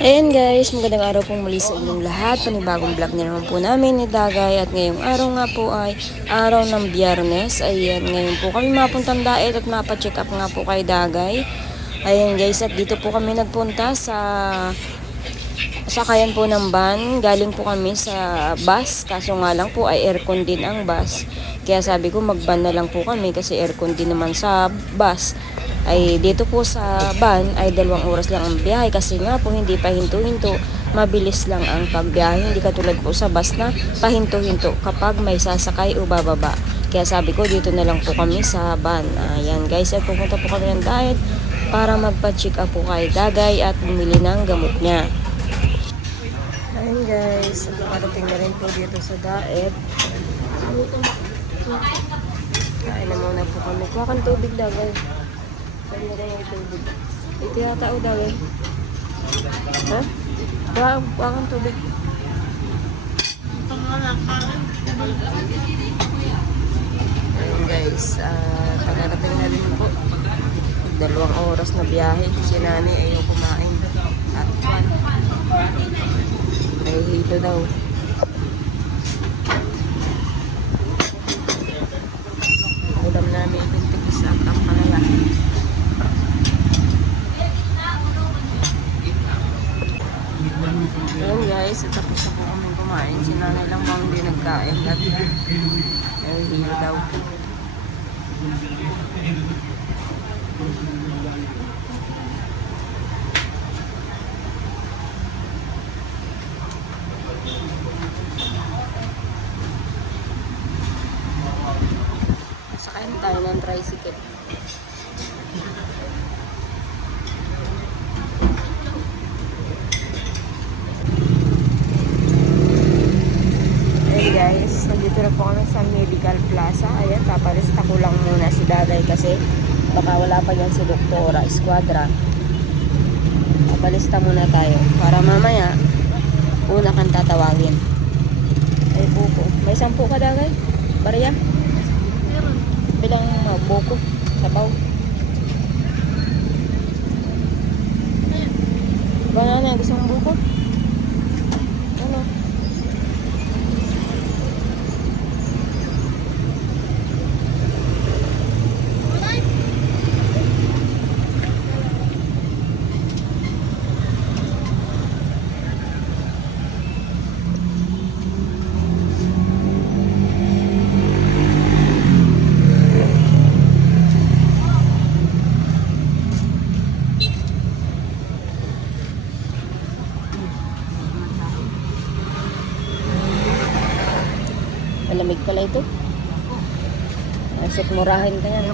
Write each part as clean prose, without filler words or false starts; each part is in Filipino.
Ayan guys, magandang araw pong muli sa inyong lahat. Panibagong vlog na naman po namin ni Dagay. At ngayong araw nga po ay araw ng Biyernes. Ayan, ngayon po kami mapuntang Daet at mapacheck up nga po kay Dagay. Ayan guys, at dito po kami nagpunta sa sakayan po ng van. Galing po kami sa bus, kaso nga lang po ay aircon din ang bus. Kaya sabi ko mag-van na lang po kami kasi aircon din naman sa bus. Ay dito po sa van ay 2 oras lang ang biyahe kasi nga po hindi pa hinto-hinto, mabilis lang ang pagbiyahe, hindi katulad po sa bus na pahinto-hinto kapag may sasakay o bababa. Kaya sabi ko dito na lang po kami sa van. Ayan guys, at pupunta po kami ng diet para magpa-check up po kay Dagay at bumili ng gamot niya. Ayan guys, parating na rin po dito sa diet. Kain na muna po kami. Kuha kang tubig Dagay. Saan na rin yung tubig? Ito yata o daw eh. Ha? Kuha kang tubig. Ayun guys, pagkarating na rin po. 2 oras na biyahe. Si Nani ayaw kumain. At Juan. Ay hito daw. Ulam namin pintigis at ang palaya. Ayan guys, tapos na po kami kumain. Si Nanay lang bang hindi nagkain. Ay, hilo daw. Sakayin tayo ng tricycle. Guys, nandito na po kami sa Medical Plaza. Ayan, papalista ko lang muna si Dagay kasi baka wala pa yan si Doktora Esquadra. Papalista muna tayo para mamaya una kang tatawagin. Ay, buko. May 10 ka Dagay? Barya? Bilang buko. Sabaw. Banana, gusto mong buko? Ano? Malamig pala ito. Sikmurahin ka yan.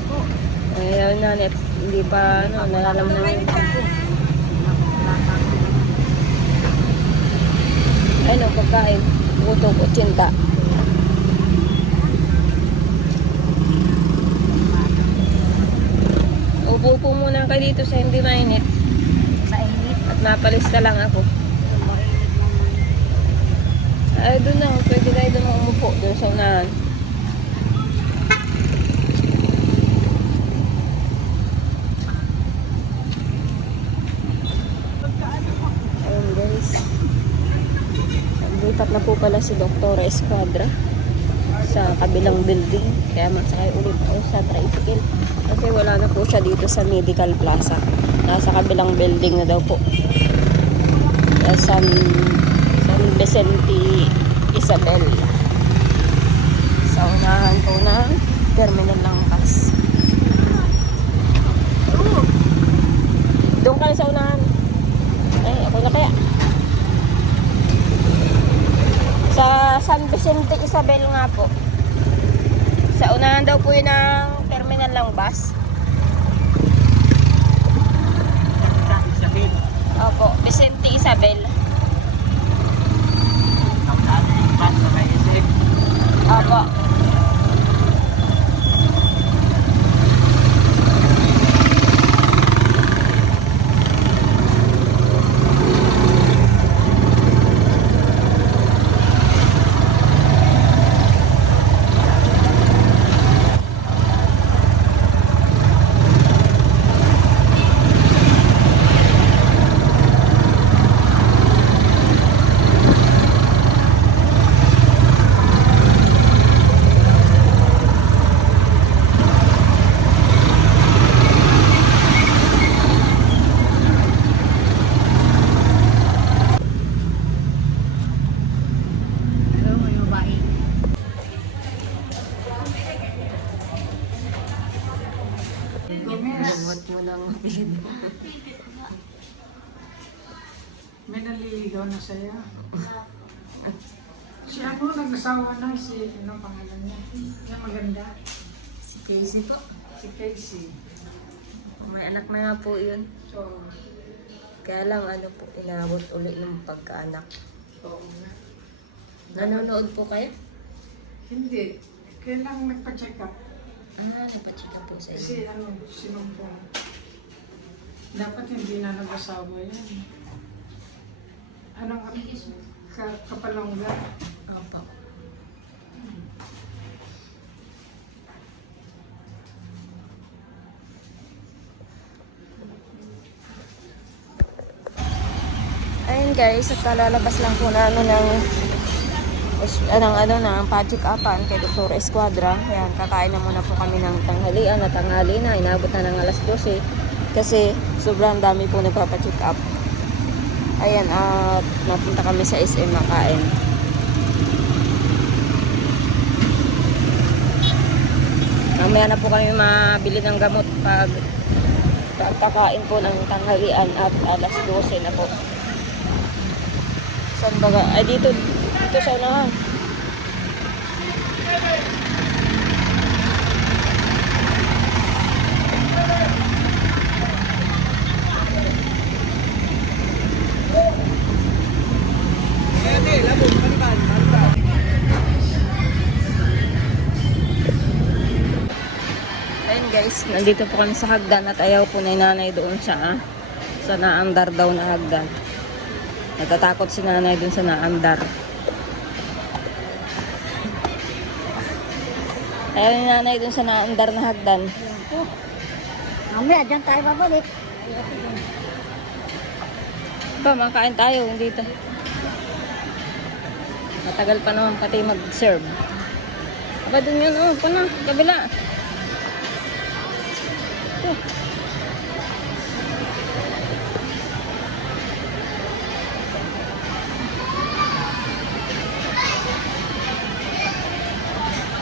Ayaw na, hindi pa nalalaman na yung tampo. Ayun ang pagkain. Buto, 80. Upo po muna kayo dito sa hindi mainit. At mapalista lang ako. Ay, doon na. Pwede tayo doon umupo. Doon sa unahan. Ayun guys. Naglipat na po pala si Doktora Esquadra sa kabilang building. Kaya masakay ulit ako sa tricycle. Kasi wala na po siya dito sa Medical Plaza. Nasa kabilang building na daw po. San Vicente Isabel. Sa unahan po ng terminal ng bus. Doon ka sa unahan. Ay, ako na kaya. Sa San Vicente Isabel nga po. Sa unahan daw po yun ng terminal ng bus. Opo, Vicente Isabel. Opo. May naliligaw na sa'yo. Si ano, nag-asawa na, si ano pangalan niya? Yung maganda. Si Casey po. Si Casey. May anak na nga po yun. So, Kaya lang ano po, inabot ulit ng pagkaanak. oo nga. Nanonood po kayo? Hindi. Kailangan nagpa-check up. Napachika po sa inyo. Kasi ano, sinumpong. Dapat hindi na nag-asawa yan. Anong kapalongga? Opo. Ayun guys, at kalalabas lang po na ng pa-check upan kay Dr. Esquadra. Ayan, kakain na muna po kami ng tanghalian at tanghali na. Inabot na ng alas 12 kasi sobrang dami po nagpapacheck up. Ayan, at napunta kami sa SM makain. Mamaya na po kami mabili ng gamot pag kakain po ng tanghalian at alas 12 na po. Saan ba? Ay, dito sa unahan. Ayun guys, nandito po kami sa hagdan at ayaw po ni nanay doon sa naandar daw na hagdan. Natatakot si nanay doon sa naandar. Ayaw ni nanay doon sa naandar na hagdan. Mamaya, dyan tayo babalik. Ba, makain tayo dito. Matagal pa naman pati mag-serve. Aba, doon yun, pa na, kabila.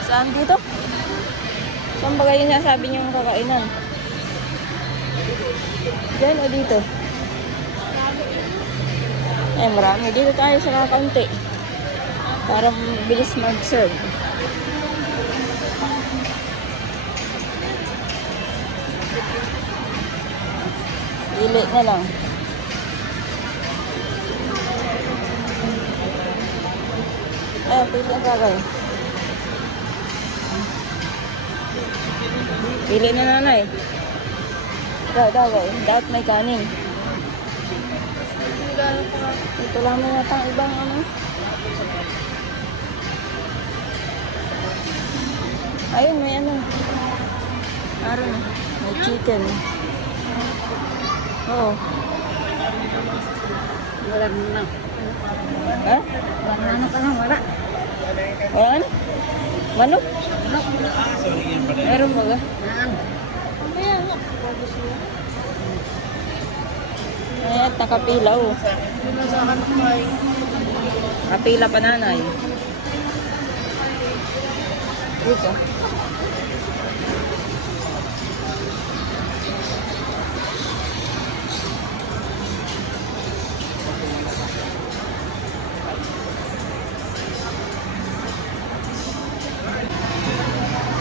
Saan dito? Saan ba kayo nasabi niyong kakainan? Diyan o dito? Marami. Dito tayo sa kakaunti. Para bilis mag-serve. Pili na lang. Pili ang gagawin. Pili na nanay. Dagay. Dapat may kanin. Ito lang na yata ang ibang ano. Ayun, may ano. Aron. May chicken. Oo. Wala na. Ha? Wala na pa lang, wala. Wala ano? Manok? Meron ba ga? Ayan, nakapila oh. Nakapila pa nanay. Ito.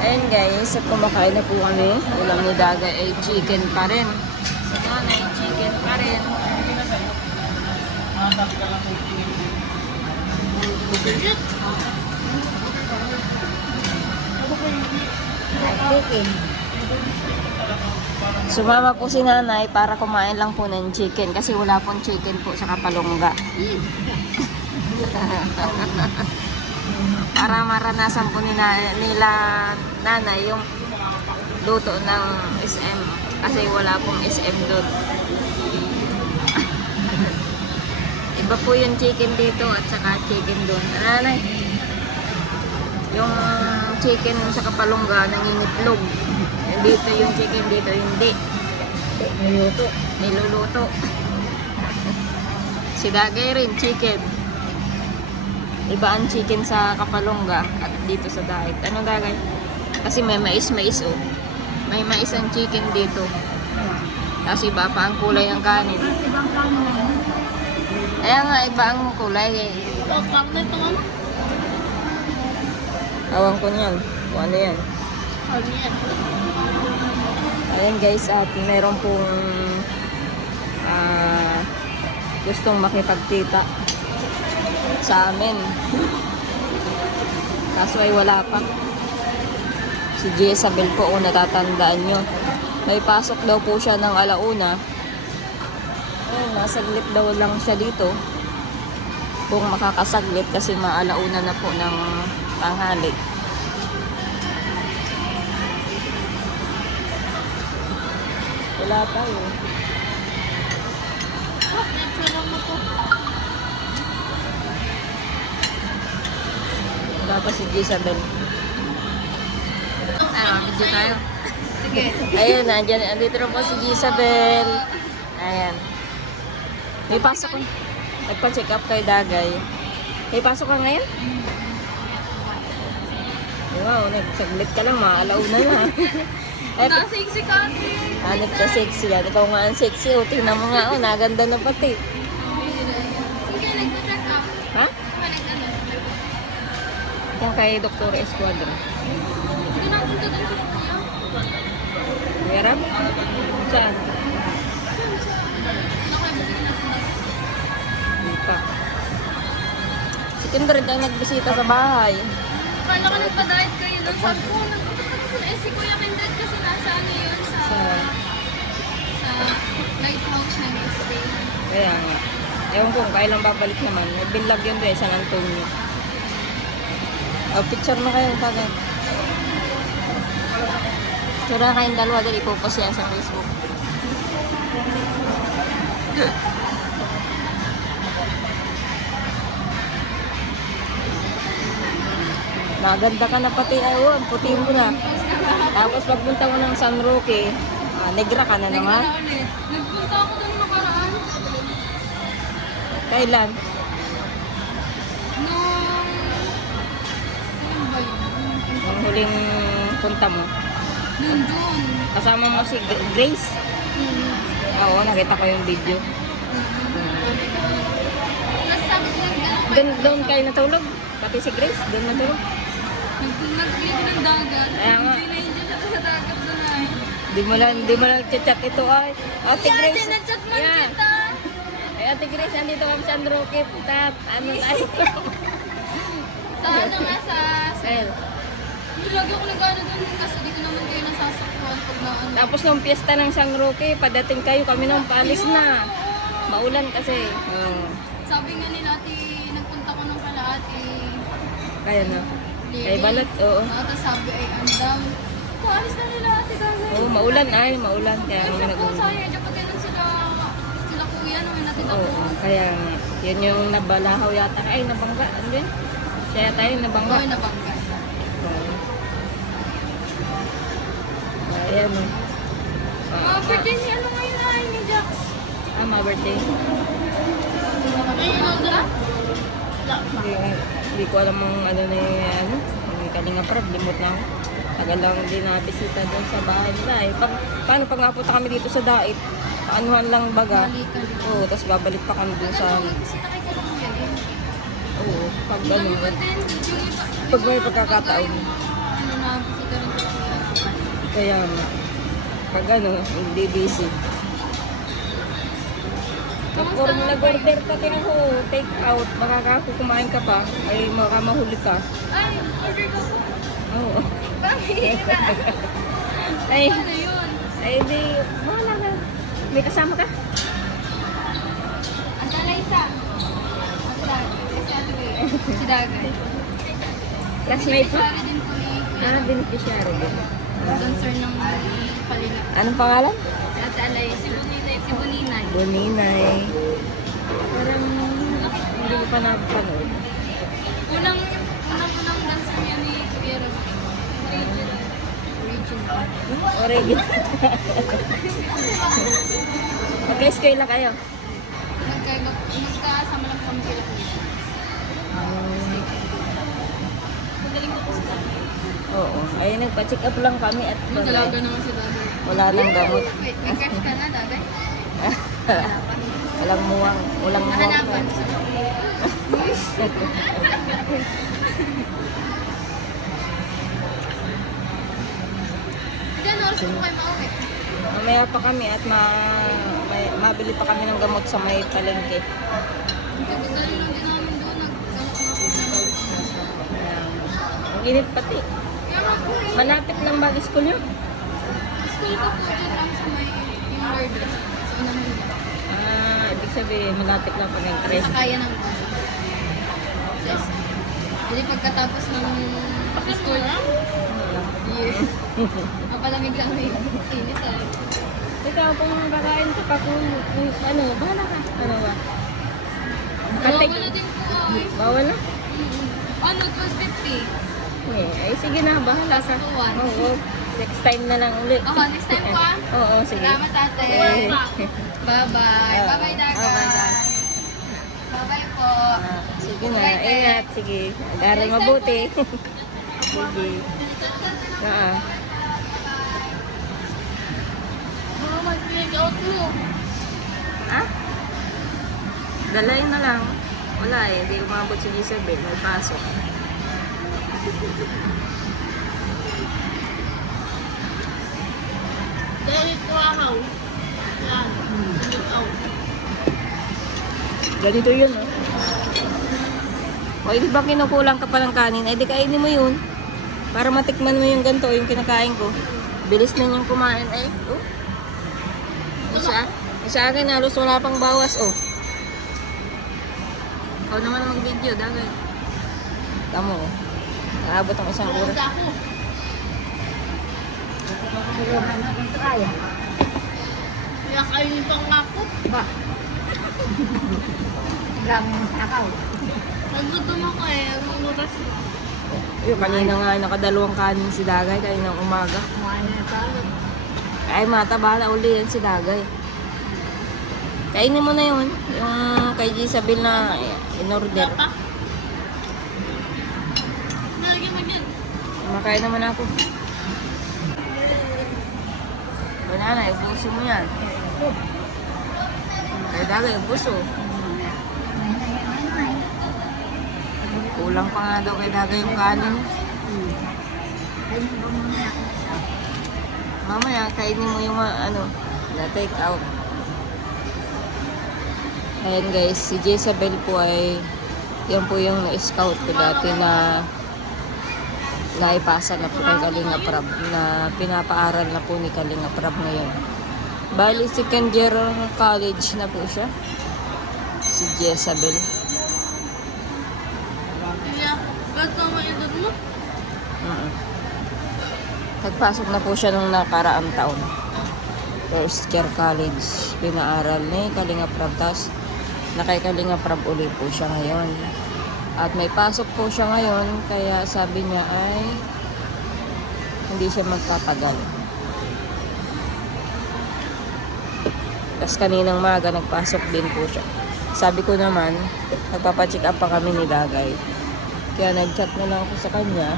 Ayan guys, at kumakain na po kami. Ulam ni Daga ay chicken pa rin. Sa nanay, chicken pa rin. Sumama po si nanay para kumain lang po ng chicken kasi wala pong chicken po sa Kapalongga. Para maranasan po nila nanay yung luto ng SM kasi wala pong SM doon. Iba po yung chicken dito at saka chicken doon. Nanay, yung chicken sa Kapalongga nangingitlog. Dito yung chicken dito hindi. Niluluto. Si Dagay rin chicken. Iba ang chicken sa Kapalongga at dito sa Daig. Ano Dagay? Kasi may mais oh. May mais ang chicken dito. Tapos iba pa ang kulay ng kanin. Kaya nga, iba ang kulay eh. Lokal na ito ano? Awang ko niyan. Kung ano yan. Ano yan? Ayan guys, at meron pong gustong makipagkita sa amin. Kaso ay wala pa. Si Jezabel po, kung natatandaan nyo. May pasok daw po siya ng alauna. Ayun, nasaglit daw lang siya dito. Kung makakasaglit kasi maalauna na po ng tanghali. Wala pa eh. Wala pa si Jezabel. Video tayo. Sige. Ayun, andito na po si Jezabel. Ayan. May pasok ko. Nagpa-check up kay Dagay. May pasok ka ngayon? Wow, nagsaglit ka lang, maalauna na. Nasiksi ka ate. Hanip ka sexy yan. Ikaw nga ang sexy. O, tingnan mo nga. O, naganda na pati. Sige, nagpa-check up. Ha? Ano? Yan kay Dr. Esquadro. Hindi na punta doon ko kuya. Meron? Saan? Hindi pa. Si Kindred ang nagbisita sa bahay. Kala ko nagpa-diet kayo doon. Sabi ko, nagpunta ka kasi si Kuya Kindred kasi nasa ano yun sa lighthouse na stay. Kaya nga. Ewan ko kung kailan babalik naman. Nagbilag yun doon, San Antonio. O, picture mo kayo kagad. Picture na kayong dalawa dahil ipopost yan sa Facebook. Maganda ka na pati. Ayun, puti mo na. Tapos pagpunta mo ng San Roque, negra ka na naman. ulit. Nagpunta ako doon nakaraan. Kailan? Nung... Ano ba yun? Ang huling punta mo. Nung June. Kasama mo si Grace. Oo, nakita ko yung video. Tapos sabi ko nag-ano Doon kayo natulog? Pati si Grace, doon natulog? Nagligo ng dagat. Kaya nga. Hindi na-enjoy siya sa dagat doon ay. Di mo lang chat ito ay. Ate Yeah, Grace. chinachat man Yeah. kita. Ay, Ate Grace, andito kami sa San Roque. Tat, ano tayo? Sa ano nga sa... Well, Lagi ako nag-ano doon kasi di ko naman kayo nasasaktuhan pag na ano. tapos nung piyesta ng San Roque, padating kayo, kami nung paalis na. Maulan kasi. Sabi nga nila ate, nagpunta ko nung kala ate. Kaya na. Ay, balot, oo. Tapos sabi ay andam. Kaalis na nila ate gagawin. Oo, maulan ay, maulan. Kaya Ay, kami siya po, nag sayang. Diyan pati nun sila kuya nung natin ako. Oo, kaya nga. Yun yung nabalahaw yata. Ay, nabangga. Ano yun? Siya yata yung nabangga. Oo, nabangga. Oo. Ayan o. Mga birthday ni ano ngayon ay ni Jax. My birthday. Ngayon lang dala? Hindi ko alam ang ano ni ano. Ang Kalinga Prab, limot na ako. Tagal lang din na-bisita doon sa bahay nila eh. Paano pag napunta kami dito sa Dait? Paanuhan lang baga. Balikan. Oo, tapos babalik pa kami doon sa... Ano, magbisita kay Kalong yan eh. Oo, pag Yung ano. iba din, yung iba. Pag may pagkakataon. Ano na, bisita rin sa kuya. Kaya nga. Pag ano, hindi busy. Kamusta nga, Nag-order ka din ako, take out. Baka ako kumain ka pa, ay makamahuli ka. Ay, order ko po. Oo. Pahira. Ay, Ano yun? ay di, wala na. May kasama ka? Ang tala isa. Ang tala. Si Dagay. Classmate mo? Sorry din po ni Kuya. Beneficiary din. Dancer ng Kalinga. Anong pangalan? Si Ate Alay. Si Buninay. Si Buninay. Buninay. Parang hindi ko pa napanood. Unang dancer niya ni Kuya Rob. Original. Original. Mag-escale lang kayo. Magkasama lang kami kila Kuya. Magaling na po si Dagay. Oo. Ay, nagpa-check up lang kami at Dalaga naman si Dagay. wala nang gamot. Wait, may crush ka na, Dagay? Wala pa. Walang muwang. Walang muwang. Nahanapan. Ilan oras po kayo mauwi? Mamaya pa kami at mabili pa kami ng gamot sa may palengke. Dali lang din namin doon. Nagkamot na ako. Ang init pati. Kaya nga po eh. Malapit lang ba ang school nyo? School ko po dyan lang sa may yung Lourdes. Sa unang nila. Ibig sabihin, malapit lang pa ng tres. Sa kaya ng bus. Yes. Jadi pagkatapos ng school, year, mapalamig lang na yun. Init ah. Ikaw, kung kakain ka pa, kung ano, bahala ka. Ano ba? Nawawala din po ay. Bawal na? Ano, 12:50? Ay, sige na, bahala ka. Tuwan. Oo, next time na lang ulit. Next time po ah. Oo, sige. Salamat ate. Bye-bye. Bye-bye, Daga. Bye-bye. Bye-bye po. Sige na, Bye, Te. ingat, sige. Mag-aral mabuti. Sige. Mga mag-make out mo. Ha? Dalayin na lang. Wala eh, hindi umabot si Isabel. May pasok. Dahil po ako. Yan. Make out. Ganito yun, oh. O, di ba kinukulang ka pa ng kanin? Eh, di kainin mo yun. Para matikman mo yung ganito, yung kinakain ko. Bilis na niyang kumain. Eh, oh. Sa akin, halos wala pang bawas, oh. Ikaw naman mag-video, dagay. Tamo, oh. Naabot ang isang oras. Ako. Kaya kayo pang ako. Nagutom ako eh. Ang oras. Yung kanina nga, nakadalawang kanin si Dagay, kaninang umaga. Ay, mataba na uli yan si Dagay. Kainin mo na yun. Yung kay Isabel na in-order. Pa? Nalagyan mo dyan. Makain naman ako. Wala na, ibuso mo yan. Kay Dagay, ibuso. Kulang pa nga daw kay Dagay yung kanin. Mamaya, kainin mo yung na take out. Ayan guys, si Jezabel po ay, yan po yung scout ko dati na naipasa na po kay Kalinga Prab, na pinapaaral na po ni Kalinga Prab ngayon. Bali, second year college na po siya, si Jezabel. Kaya, ba't pa maidot mo? Nagpasok na po siya nung nakaraang taon. First year college, pinaaral ni Kalinga Prab, tapos nakay Kalinga Prab uli po siya ngayon. At may pasok po siya ngayon, kaya sabi niya ay hindi siya magpapagal. Tapos kaninang maga nagpasok din po siya. Sabi ko naman, nagpapacheck up pa kami ni Dagay. Kaya nag-chat na lang ako sa kanya.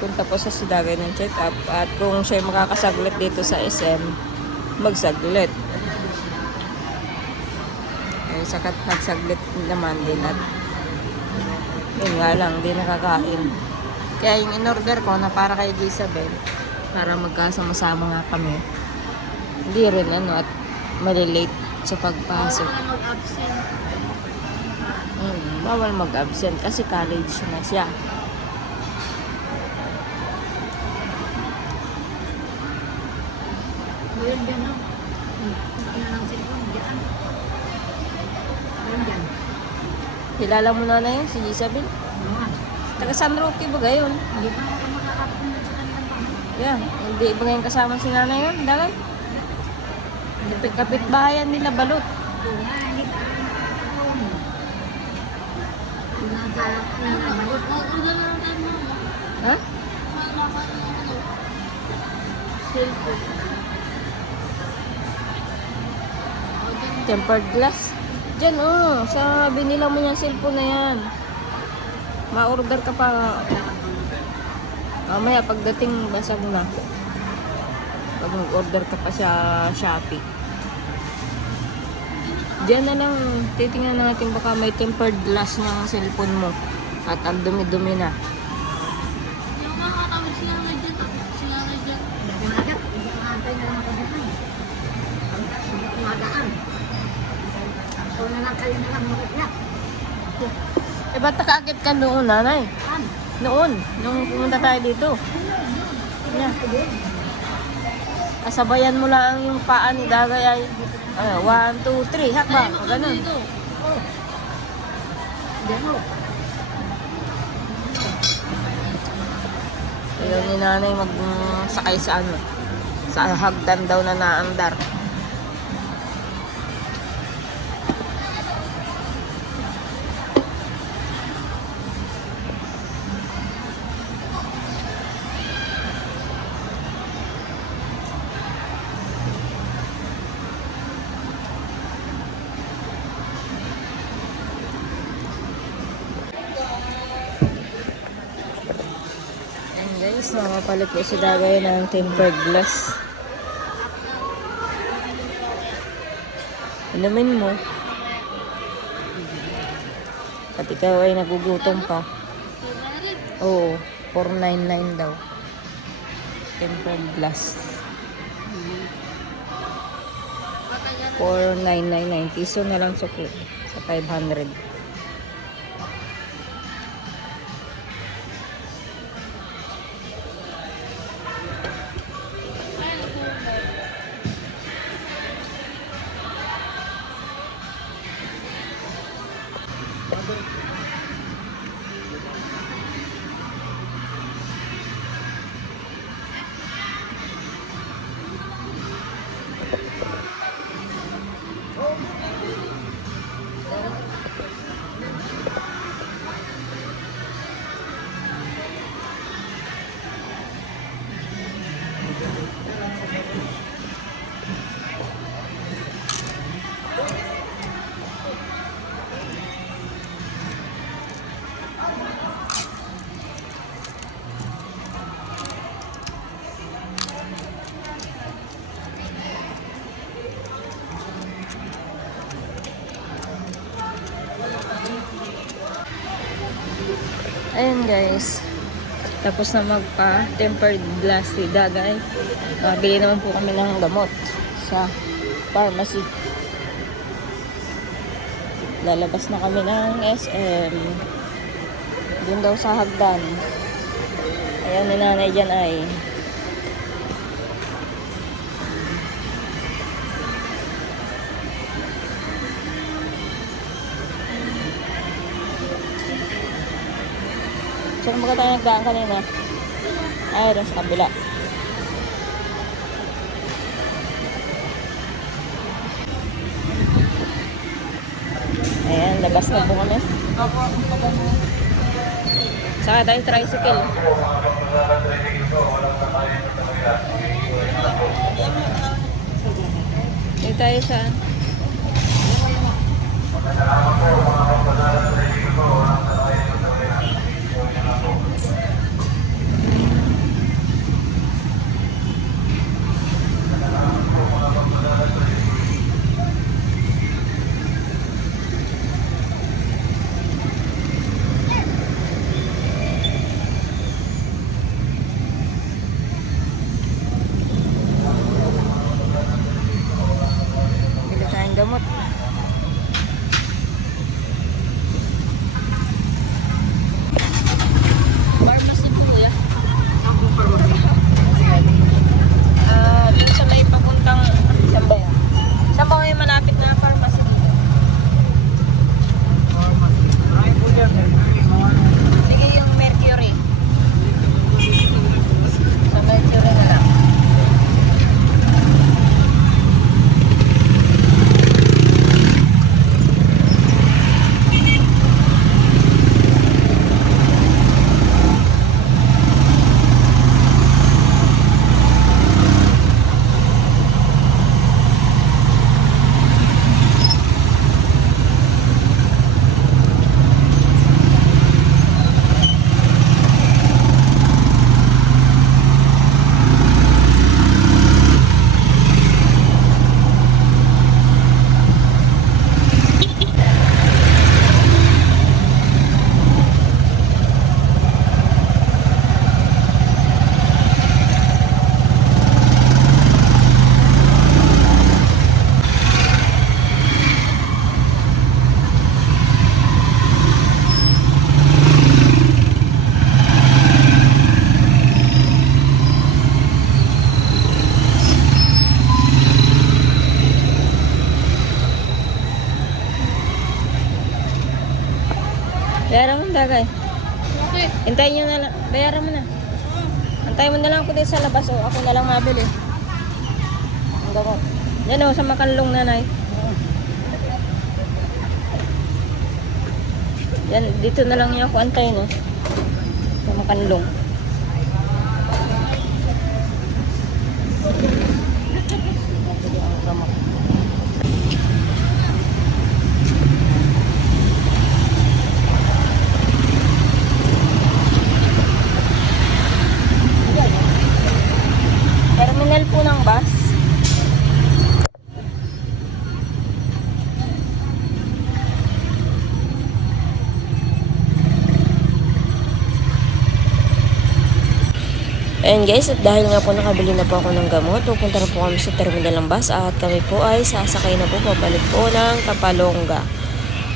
Kung tapos sa si Dagay ng check up at kung siya makakasaglit dito sa SM, magsaglit. Sakat nagsaglit naman din at yun nga lang, di nakakain. Kaya yung in-order ko na para kay Isabel, para magkasama-sama nga kami, hindi rin at malilate sa pagpasok. Bawal na mag-absent. Bawal mag-absent kasi college na siya. Ngayon dyan, no? Ano lang cellphone dyan? Ngayon dyan. Kilala mo na yun, si Isabel? Ano? Taga San Roque ba gayon? Hindi pa ako makakapunta sa kanilang bahay. Yeah, hindi ba ngayon kasama si nanay yun? Dagay? Kapit-bahayan nila balot. Kaya, hindi pa ako makakapunta. Nagkakalabot. Mag-order na lang tayo mama. Ha? Mahal ano. Cellphone. Tempered glass. Diyan, sa binila mo yung cellphone na yan. Ma-order ka pa. Mamaya, pagdating, basag na. Pag mag-order ka pa sa Shopee. Diyan na lang, titingnan natin baka may tempered glass ng cellphone mo. At ang dumi-dumi na. Yung makakawid sila na dyan. Sila na dyan. Pinagap, hindi ko antay na makabukay. Hindi ko magaan. So na lang kayo na lang makikyak. Eh, ba't nakakit ka noon, nanay? Saan? Noon, nung pumunta tayo dito. Yeah. Kasabayan mo lang yung paa ni Dagay ay 1, 2, 3, hakbang. O ganun. Dito. Hindi mo. Ayaw ni nanay magsakay sa ano. Sa hagdan daw na naandar. Ayan guys, nakapalit po si Dagay ng tempered glass. Inumin mo. At ikaw ay nagugutom pa. Oo, 499 daw. Tempered glass. 4,999 piso na lang sukli sa 500. Ayan guys, tapos na magpa-tempered glass si Dagay. Bili naman po kami ng gamot sa pharmacy. Lalabas na kami ng SM. Doon daw sa hagdan. Ayan ni nanay dyan ay. Saan ba tayo nagdaan kanina? Ay, rin sa kabila. Ayan, labas na po kami. Saka tayo tricycle. Dito tayo sa... Bili tayong gamot. Bayaran mo na, Dagay. Okay. Hintayin nyo na lang. Bayaran mo na. Antayin mo na lang ako dito sa labas. O, ako na lang mabili. Ang gamot. Yan o, sa makanlong nanay. Yan, dito na lang niyo ako antayin o. Sa makanlong. Ang gamot. Terminal po ng bus. And guys, at dahil nga po nakabili na po ako ng gamot, pupunta na po kami sa terminal ng bus at kami po ay sasakay na po pabalik po ng Kapalonga.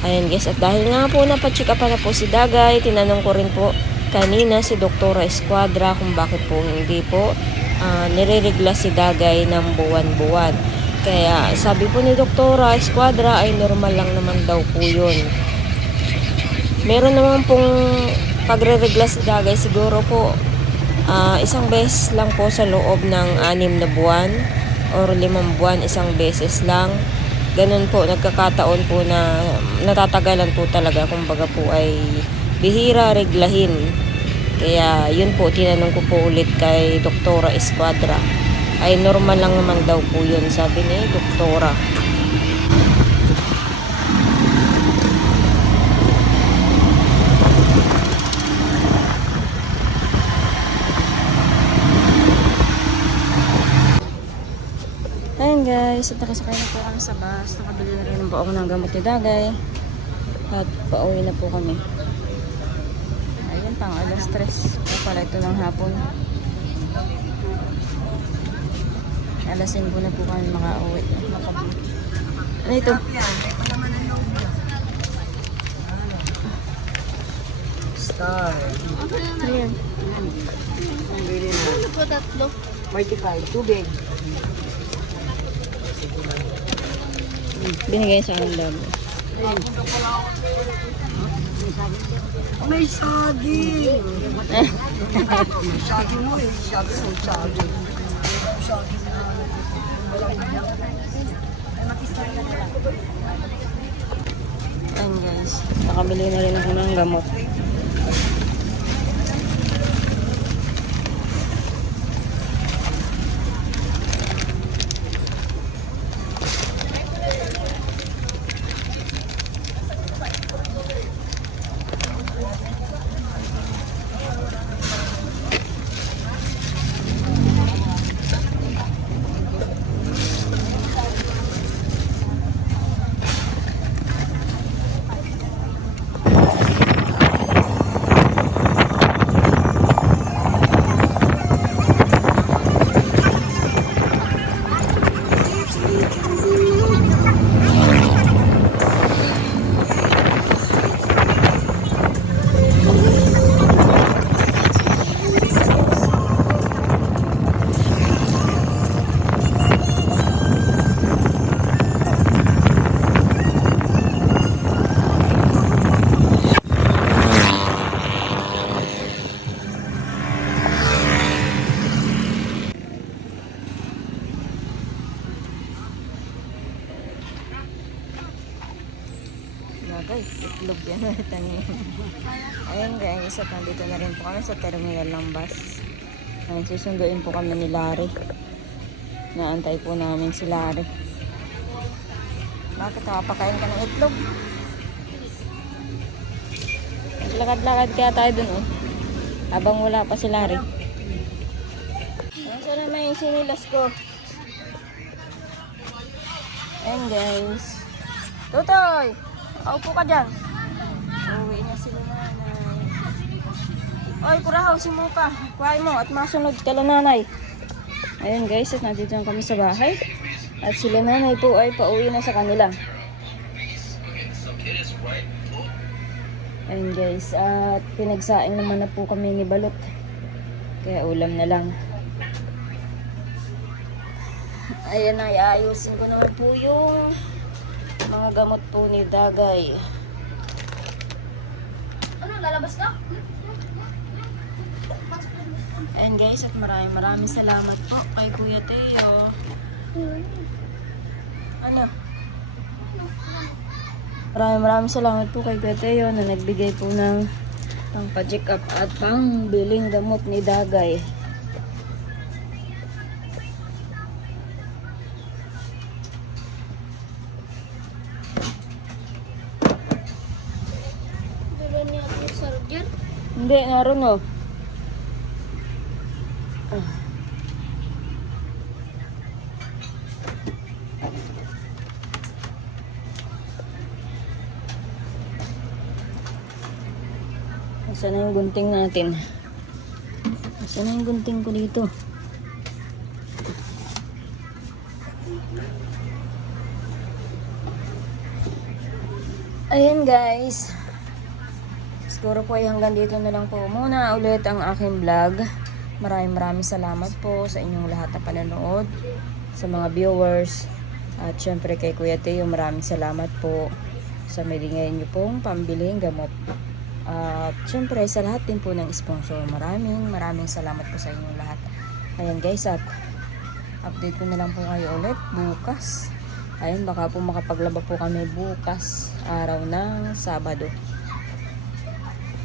Ayan guys, at dahil nga po napacheck up na po si Dagay, tinanong ko rin po kanina si Doktora Esquadra kung bakit po hindi po nireregla si Dagay ng buwan-buwan. Kaya sabi po ni Doktora Esquadra ay normal lang naman daw po yun. Meron naman pong pagre-regla si Dagay siguro po isang beses lang po sa loob ng 6 na buwan or 5 buwan, isang beses lang. Ganun po, nagkakataon po na natatagalan po talaga, kumbaga po ay bihira reglahin. Kaya yun po, tinanong ko po ulit kay Doktora Esquadra. Ay normal lang naman daw po yun, sabi ni Doktora. Ayan guys, at nakasakay na po kami sa bus. Nakabili na rin po ako ng gamot ni Dagay. At pauwi na po kami. Ayun, pang alas 3. O pala ito ng hapon. Alasin po na po kami makauwi. Ano ito? Star. Ayan. Ano po tatlo? 45, tubig. Binigay sa akin labo. May saging. May saging mo eh. Saging mo, saging. Ayan guys, nakabili na rin ako ng gamot. Guys, itlog yan. Ayan guys, at nandito na rin po kami sa terminal ng bus. Ayan, susunduin po kami ni Larry. Naantay po namin si Larry. Bakit nakapakain ka ng itlog? Lakad-lakad kaya tayo dun oh. Habang wala pa si Larry. Ayan, saan naman yung sinilas ko? Ayan guys. Tutoy! Aupo ka dyan. Uwi na sila nanay. Oy, kurahaw, si Muka. Kuhain mo at masunod kala nanay. Ayun guys, at nandito na kami sa bahay. At sila nanay po ay pauwi na sa kanila. Ayun guys, at pinagsaing naman na po kami ni Balot. Kaya ulam na lang. Ayan, ay ayusin ko naman po yung mga gamot po ni Dagay. lalabas na. And guys, at maraming salamat po kay Kuya Teo. Ano? Maraming salamat po kay Kuya Teo na nagbigay po ng pang pa-check up at pang biling gamot ni Dagay. Dala niya ako sa rugyan. Hindi, naroon o. Nasaan na yung gunting natin? Nasaan na yung gunting ko dito? Ayan guys. Siguro po ay hanggang dito na lang po muna ulit ang aking vlog. Maraming salamat po sa inyong lahat na panonood, sa mga viewers, at syempre kay Kuya Teo, maraming salamat po sa binigay niyo pong pambiling gamot. At syempre sa lahat din po ng sponsor, maraming salamat po sa inyong lahat. Ayan guys, at update ko na lang po kayo ulit bukas. Ayun, baka po makapaglaba po kami bukas, araw ng Sabado.